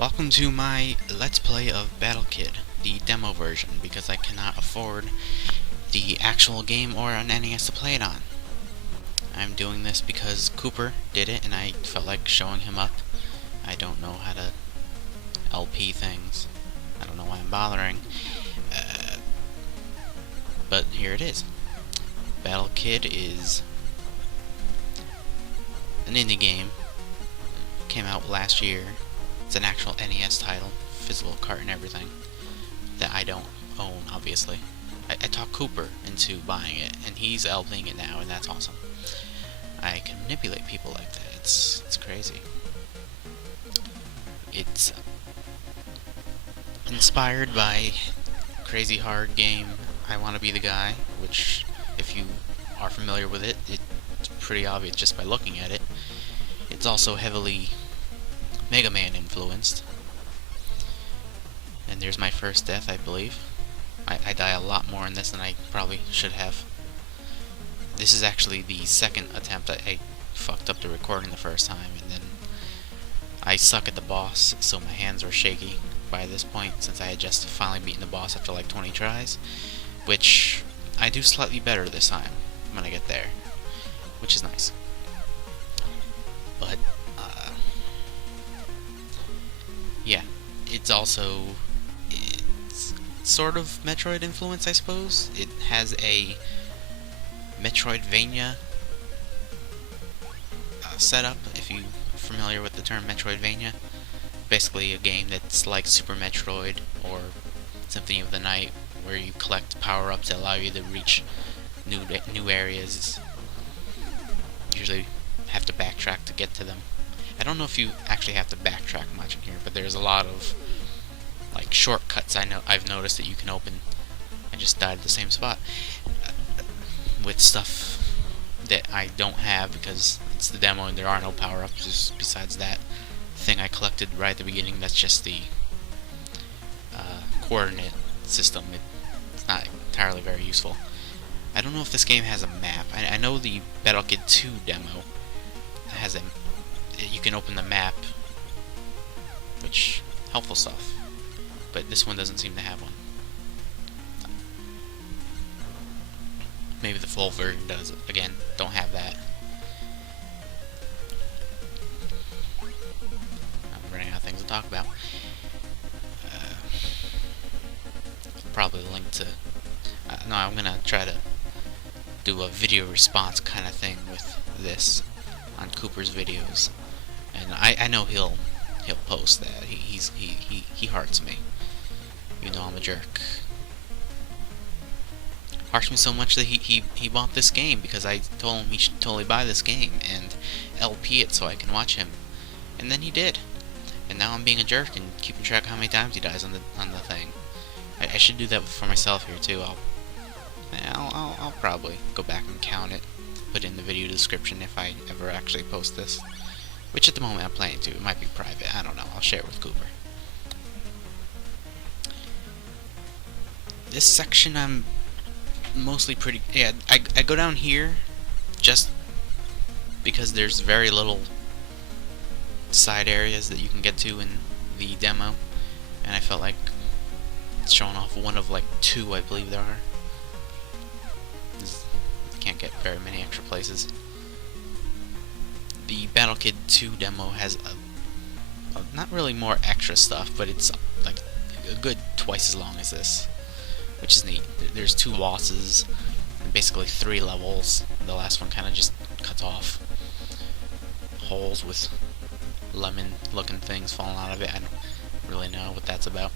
Welcome to my Let's Play of Battle Kid, the demo version, because I cannot afford the actual game or an NES to play it on. I'm doing this because Cooper did it and I felt like showing him up. I don't know how to LP things. I don't know why I'm bothering. But here it is. Battle Kid is an indie game. Came out last year. It's an actual NES title, physical cart and everything, that I don't own, obviously. I talked Cooper into buying it, and he's LPing it now, and that's awesome. I can manipulate people like that. It's crazy. It's inspired by crazy hard game I Want to Be the Guy, which, if you are familiar with it, it's pretty obvious just by looking at it. It's also heavily Mega Man influenced. And there's my first death, I believe. I die a lot more in this than I probably should have. This is actually the second attempt. I fucked up the recording the first time, and then I suck at the boss, so my hands were shaky by this point, since I had just finally beaten the boss after like 20 tries, which I do slightly better this time when I get there, which is nice. But yeah, it's sort of Metroid influence, I suppose. It has a Metroidvania setup, if you're familiar with the term Metroidvania. Basically a game that's like Super Metroid or Symphony of the Night, where you collect power-ups that allow you to reach new areas. Usually have to backtrack to get to them. I don't know if you actually have to backtrack much in here, but there's a lot of like shortcuts I've noticed that you can open. I just died at the same spot with stuff that I don't have because it's the demo and there are no power-ups besides that thing I collected right at the beginning. That's just the coordinate system. It's not entirely very useful. I don't know if this game has a map. I know the Battle Kid 2 demo has a. You can open the map, which helpful stuff. But this one doesn't seem to have one. Maybe the full version does. Again, don't have that. I'm running out of things to talk about. Probably link to. No, I'm gonna try to do a video response kind of thing with this on Cooper's videos, and I know he'll post that. He hearts me, even though I'm a jerk. Hearts me so much that he bought this game because I told him he should totally buy this game and LP it so I can watch him, and then he did. And now I'm being a jerk and keeping track of how many times he dies on the thing. I should do that for myself here too. I'll probably go back and count it, put it in the video description if I ever actually post this. Which at the moment I'm planning to. It might be private. I don't know. I'll share it with Cooper. This section I'm mostly pretty. Yeah, I go down here just because there's very little side areas that you can get to in the demo, and I felt like showing off one of like two, I believe there are. Can't get very many extra places. The Battle Kid 2 demo has not really more extra stuff, but it's like a good twice as long as this, which is neat. There's two bosses and basically 3 levels. The last one kind of just cuts off holes with lemon-looking things falling out of it. I don't really know what that's about.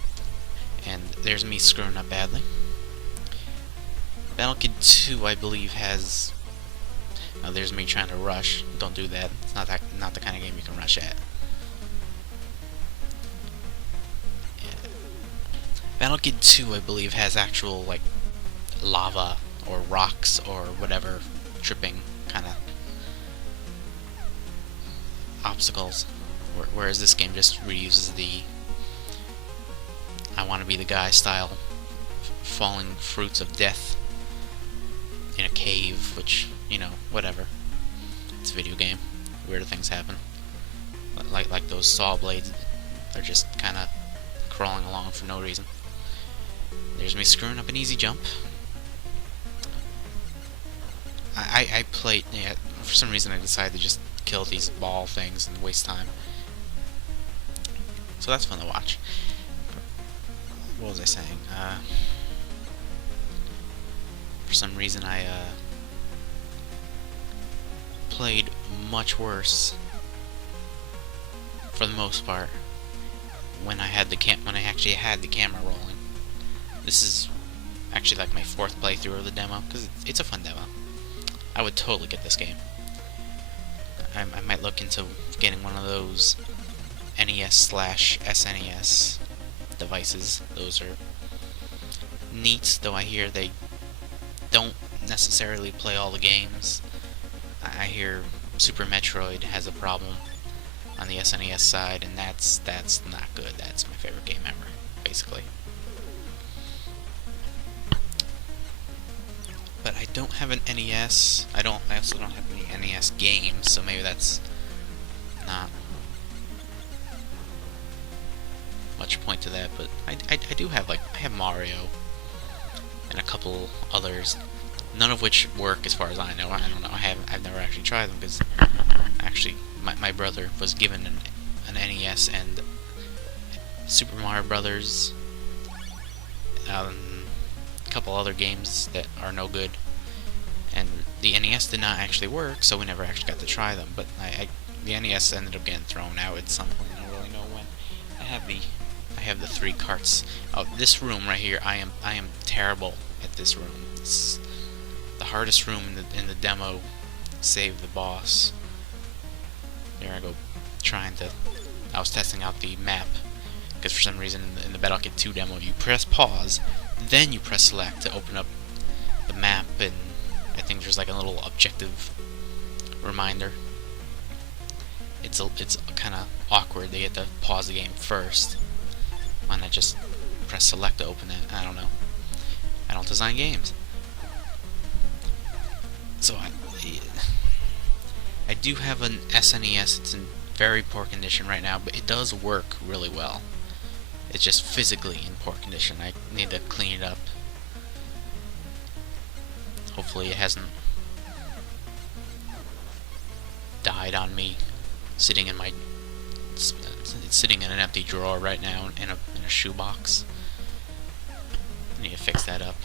And there's me screwing up badly. Battle Kid 2, I believe, has. Now there's me trying to rush. Don't do that. It's not the kind of game you can rush at. Yeah. Battle Kid 2, I believe, has actual like lava or rocks or whatever tripping kind of obstacles, whereas this game just reuses the I Want to Be the Guy style falling fruits of death in a cave, which, you know, whatever. It's a video game. Weirder things happen. Like those saw blades They're just kind of crawling along for no reason. There's me screwing up an easy jump. I played, yeah, for some reason I decided to just kill these ball things and waste time. So that's fun to watch. What was I saying? For some reason I played much worse, for the most part, when I actually had the camera rolling. This is actually like my 4th playthrough of the demo, because it's a fun demo. I would totally get this game. I might look into getting one of those NES/SNES devices. Those are neat, though I hear they don't necessarily play all the games. I hear Super Metroid has a problem on the SNES side, and that's not good. That's my favorite game ever, basically. But I don't have an NES. I also don't have any NES games, so maybe that's not much point to that. But I do have, like, I have Mario and a couple others, none of which work as far as I know. I don't know. I've never actually tried them, because actually my brother was given an NES and Super Mario Brothers, a couple other games that are no good, and the NES did not actually work, so we never actually got to try them. But the NES ended up getting thrown out at some point. I don't really know when. I have the 3 carts. Oh, this room right here. I am terrible at this room. It's the hardest room in the demo. Save the boss. There I go, I was testing out the map, because for some reason in the Battle Kit 2 demo, you press pause, then you press select to open up the map, and I think there's like a little objective reminder. It's kind of awkward. They get to pause the game first. Why not just press select to open it? I don't know. I don't design games. So I do have an SNES. It's in very poor condition right now, but it does work really well. It's just physically in poor condition. I need to clean it up. Hopefully it hasn't died on me sitting in it's sitting in an empty drawer right now in a shoebox. I need to fix that up.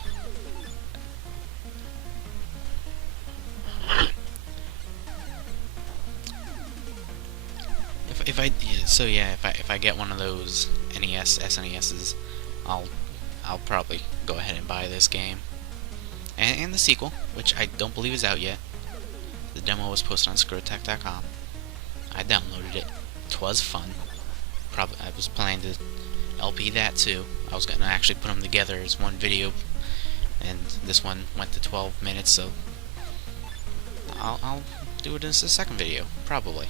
If I get one of those SNESs, I'll probably go ahead and buy this game and the sequel, which I don't believe is out yet. The demo was posted on screwattack.com. I downloaded it. 'Twas fun. I was planning to LP that too. I was gonna actually put them together as one video, and this one went to 12 minutes, so I'll do it as a second video, probably.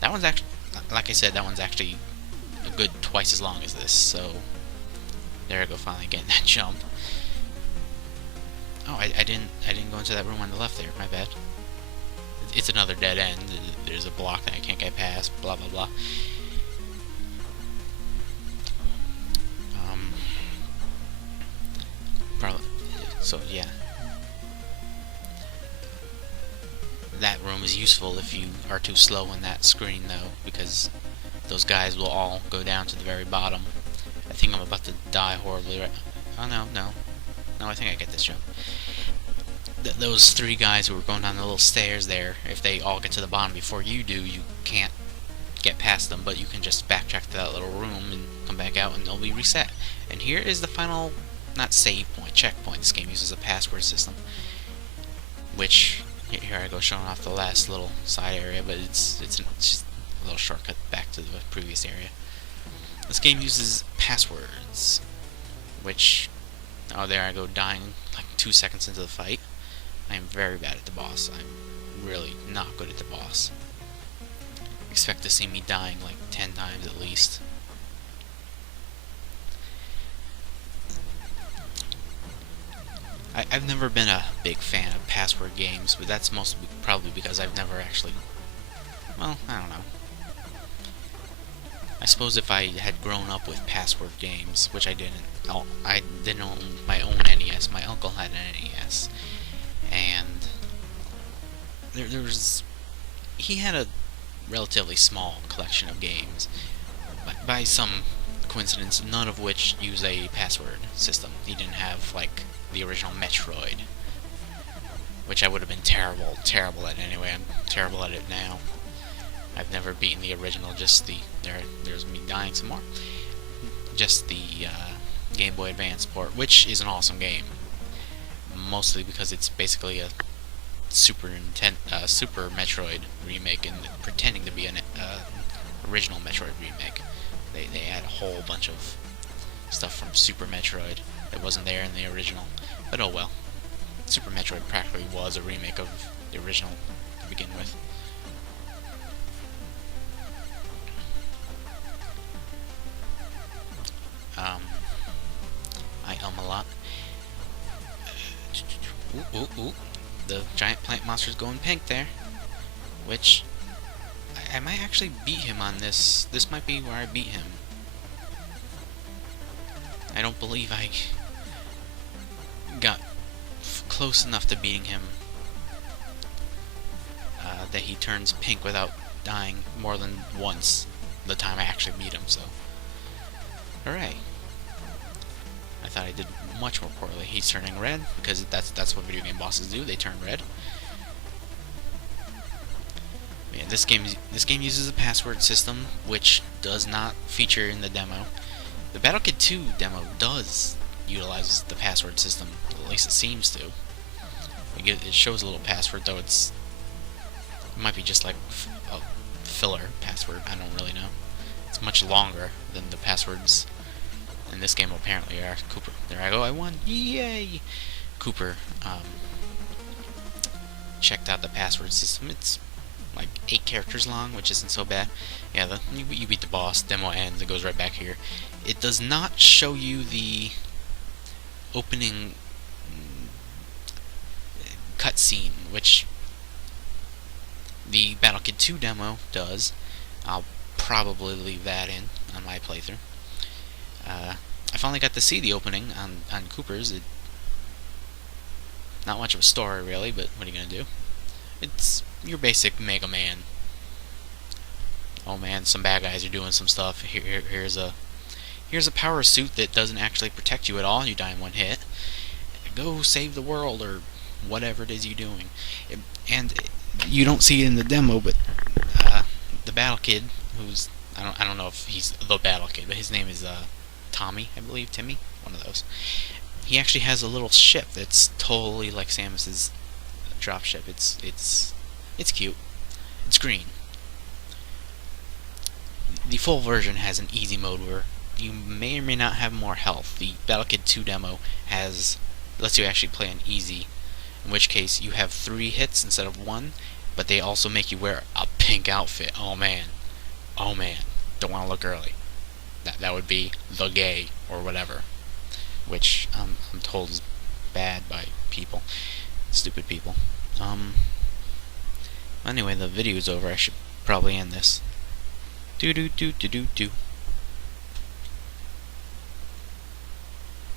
That one's actually, like I said, that one's actually a good twice as long as this, so there I go, finally getting that jump. Oh, I didn't go into that room on the left there, my bad. It's another dead end. There's a block that I can't get past, blah blah blah. Probably, so yeah. That room is useful if you are too slow on that screen, though, because those guys will all go down to the very bottom. I think I'm about to die horribly right. Oh no, I think I get this jump. Those 3 guys who were going down the little stairs there, if they all get to the bottom before you do, you can't get past them, but you can just backtrack to that little room and come back out and they'll be reset. And here is the final, not save point, checkpoint. This game uses a password system, which, here I go showing off the last little side area, but it's just a little shortcut back to the previous area. This game uses passwords, which, oh, there I go, dying like 2 seconds into the fight. I am very bad at the boss. I'm really not good at the boss. Expect to see me dying like 10 times at least. I've never been a big fan of password games, but that's mostly probably because I've never actually, well, I don't know. I suppose if I had grown up with password games, which I didn't. Oh, I didn't own my own NES. My uncle had an NES, and there was he had a relatively small collection of games. By some coincidence, none of which use a password system. He didn't have like the original Metroid, which I would have been terrible at anyway. I'm terrible at it now. I've never beaten the original, just there's me dying some more. Just the Game Boy Advance port, which is an awesome game. Mostly because it's basically a Super Metroid remake and pretending to be an original Metroid remake. They add a whole bunch of stuff from Super Metroid that wasn't there in the original. But oh well. Super Metroid practically was a remake of the original to begin with. I a lot. Ooh. The giant plant monster's going pink there. Which, I might actually beat him on this. This might be where I beat him. I don't believe I got close enough to beating him that he turns pink without dying more than once the time I actually beat him, so. Hooray. I thought I did much more poorly. He's turning red, because that's what video game bosses do, they turn red. Yeah, this game uses a password system, which does not feature in the demo. The Battle Kid 2 demo does utilize the password system, at least it seems to. It shows a little password, though it might be just like a filler password, I don't really know. It's much longer than the passwords in this game apparently are. Cooper, there I go, I won, yay! Cooper checked out the password system. It's like 8 characters long, which isn't so bad. Yeah, you beat the boss, demo ends, it goes right back here. It does not show you the opening cutscene, which the Battle Kid 2 demo does. I'll probably leave that in on my playthrough. I finally got to see the opening on Cooper's. Not much of a story, really, but what are you gonna do? It's your basic Mega Man. Oh man, some bad guys are doing some stuff. Here's a power suit that doesn't actually protect you at all. You die in one hit. Go save the world, or whatever it is you're doing. And you don't see it in the demo, but the Battle Kid, who's I don't know if he's the Battle Kid, but his name is Tommy, I believe, Timmy, one of those. He actually has a little ship that's totally like Samus's dropship. It's cute. It's green. The full version has an easy mode where you may or may not have more health. The Battle Kid 2 demo lets you actually play on easy, in which case you have 3 hits instead of 1, but they also make you wear a pink outfit. Oh man, don't want to look girly. That would be the gay or whatever, which I'm told is bad by people, stupid people. Anyway, the video's over. I should probably end this. Do.